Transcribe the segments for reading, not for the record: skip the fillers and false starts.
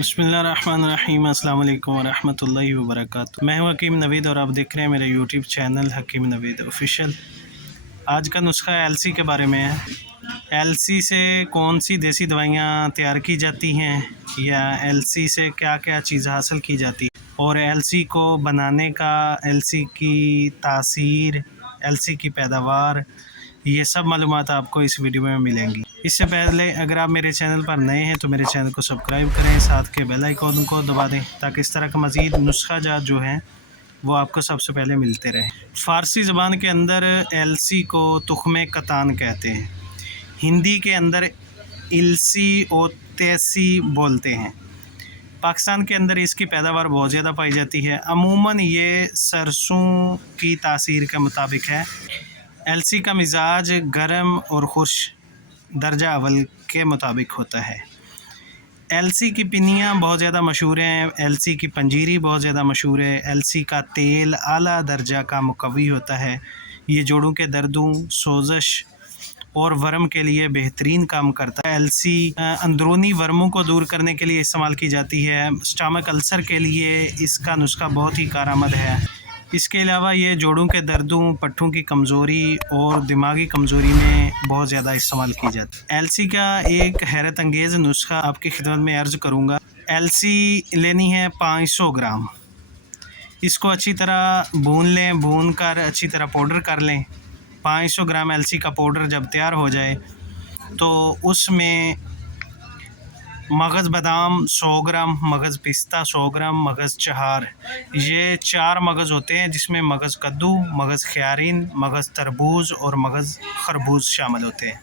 बिस्मिल्लाहिर्रहमानिर्रहीम अस्सलाम वालेकुम वरहमतुल्लाहि वबरकातुहू। मैं हूं हकीम नवीद और आप देख रहे हैं मेरा यूट्यूब चैनल हकीम नवीद ऑफिशियल। आज का नुस्खा एलसी के बारे में है। एलसी से कौन सी देसी दवाइयां तैयार की जाती हैं या एलसी से क्या क्या चीज़ हासिल की जाती है और एलसी को बनाने का, एलसी की तासीर, एलसी की पैदावार, ये सब मालूमात आपको इस वीडियो में मिलेंगी। इससे पहले अगर आप मेरे चैनल पर नए हैं तो मेरे चैनल को सब्सक्राइब करें, साथ के बेल आइकन को दबा दें ताकि इस तरह का मज़ीद नुस्खा जात जो हैं वो आपको सबसे पहले मिलते रहें। फ़ारसी ज़बान के अंदर एलसी को तुख़्मे कतान कहते हैं। हिंदी के अंदर इलसी और तेसी बोलते हैं। पाकिस्तान के अंदर इसकी पैदावार बहुत ज़्यादा पाई जाती है। अमूमन ये सरसों की तासीर के मुताबिक है। एलसी का मिजाज गर्म और खुश दर्जा अव्वल के मुताबिक होता है। एलसी की पिनियाँ बहुत ज़्यादा मशहूर हैं। एलसी की पंजीरी बहुत ज़्यादा मशहूर है। एलसी का तेल आला दर्जा का मुकव्वी होता है। ये जोड़ों के दर्दों, सोजश और वर्म के लिए बेहतरीन काम करता है। एलसी अंदरूनी वर्मों को दूर करने के लिए इस्तेमाल की जाती है। स्टमक अल्सर के लिए इसका नुस्खा बहुत ही कारआमद है। इसके अलावा ये जोड़ों के दर्दों, पट्ठों की कमज़ोरी और दिमागी कमज़ोरी में बहुत ज़्यादा इस्तेमाल की जाती है। एलसी का एक हैरत अंगेज़ नुस्खा आपकी खिदमत में अर्ज़ करूँगा। एलसी लेनी है 500 ग्राम। इसको अच्छी तरह भून लें, भून कर अच्छी तरह पाउडर कर लें। 500 ग्राम एलसी का पाउडर जब तैयार हो जाए तो उसमें मगज़ बादाम 100 ग्राम, मगज़ पिस्ता 100 ग्राम, मगज़ चहार, ये 4 मगज़ होते हैं जिसमें मगज़ कद्दू, मगज़ ख्यारीन, मगज़ तरबूज और मगज़ खरबूज शामिल होते हैं।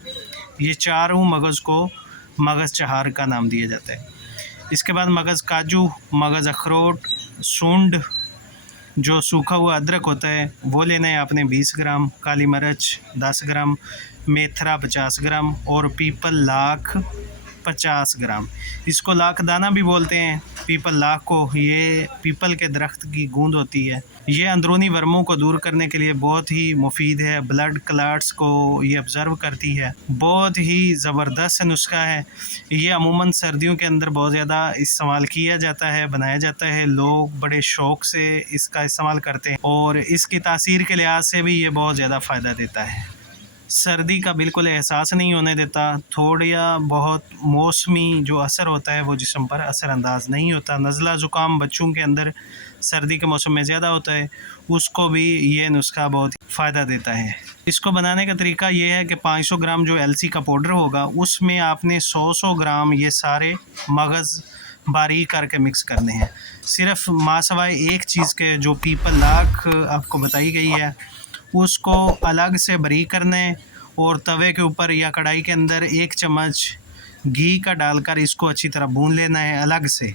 ये चारों मगज़ को मगज़ चहार का नाम दिया जाता है। इसके बाद मगज़ काजू, मगज़ अखरोट, सूंड, जो सूखा हुआ अदरक होता है वो लेना है आपने 20 ग्राम, काली मिर्च 10 ग्राम, मेथरा 50 ग्राम और पीपल लाख 50 ग्राम। इसको लाख दाना भी बोलते हैं। पीपल लाख को, ये पीपल के दरख्त की गूंद होती है। ये अंदरूनी वर्मों को दूर करने के लिए बहुत ही मुफीद है। ब्लड क्लॉट्स को ये ऑब्ज़र्व करती है। बहुत ही ज़बरदस्त नुस्खा है। ये अमूमन सर्दियों के अंदर बहुत ज़्यादा इस्तेमाल किया जाता है, बनाया जाता है। लोग बड़े शौक़ से इसका इस्तेमाल करते हैं और इसकी तासीर के लिहाज से भी ये बहुत ज़्यादा फ़ायदा देता है। सर्दी का बिल्कुल एहसास नहीं होने देता। थोड़ा बहुत मौसमी जो असर होता है वो जिस्म पर असरअंदाज नहीं होता। नज़ला ज़ुकाम बच्चों के अंदर सर्दी के मौसम में ज़्यादा होता है, उसको भी ये नुस्खा बहुत फ़ायदा देता है। इसको बनाने का तरीका ये है कि 500 ग्राम जो एलसी का पाउडर होगा उसमें आपने 100 ग्राम ये सारे मगज़ बारीक करके मिक्स करने हैं। सिर्फ मासवाए एक चीज़ के जो पीपल लाख आपको बताई गई है उसको अलग से बारीक करना है और तवे के ऊपर या कढ़ाई के अंदर 1 चम्मच घी का डालकर इसको अच्छी तरह भून लेना है अलग से।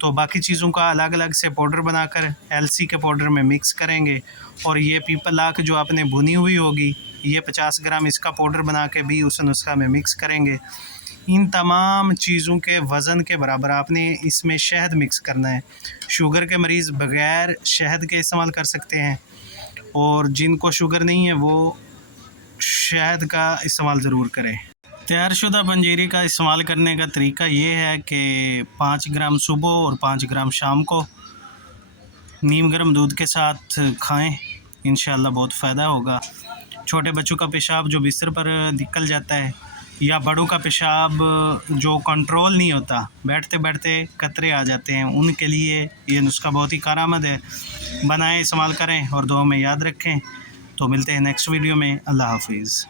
तो बाकी चीज़ों का अलग अलग से पाउडर बनाकर एलसी के पाउडर में मिक्स करेंगे और ये पीपल लाख जो आपने भुनी हुई होगी ये 50 ग्राम इसका पाउडर बना के भी उस नुस्खा में मिक्स करेंगे। इन तमाम चीज़ों के वज़न के बराबर आपने इसमें शहद मिक्स करना है। शुगर के मरीज़ बग़ैर शहद के इस्तेमाल कर सकते हैं और जिनको शुगर नहीं है वो शहद का इस्तेमाल ज़रूर करें। तैयारशुदा पंजीरी का इस्तेमाल करने का तरीका ये है कि 5 ग्राम सुबह और 5 ग्राम शाम को नीम गर्म दूध के साथ खाएं, इंशाअल्लाह बहुत फ़ायदा होगा। छोटे बच्चों का पेशाब जो बिस्तर पर निकल जाता है या बड़ों का पेशाब जो कंट्रोल नहीं होता, बैठते बैठते कतरे आ जाते हैं, उनके लिए ये नुस्खा बहुत ही कारआमद है। बनाएं, इस्तेमाल करें और दुआ में याद रखें। तो मिलते हैं नेक्स्ट वीडियो में। अल्लाह हाफिज़।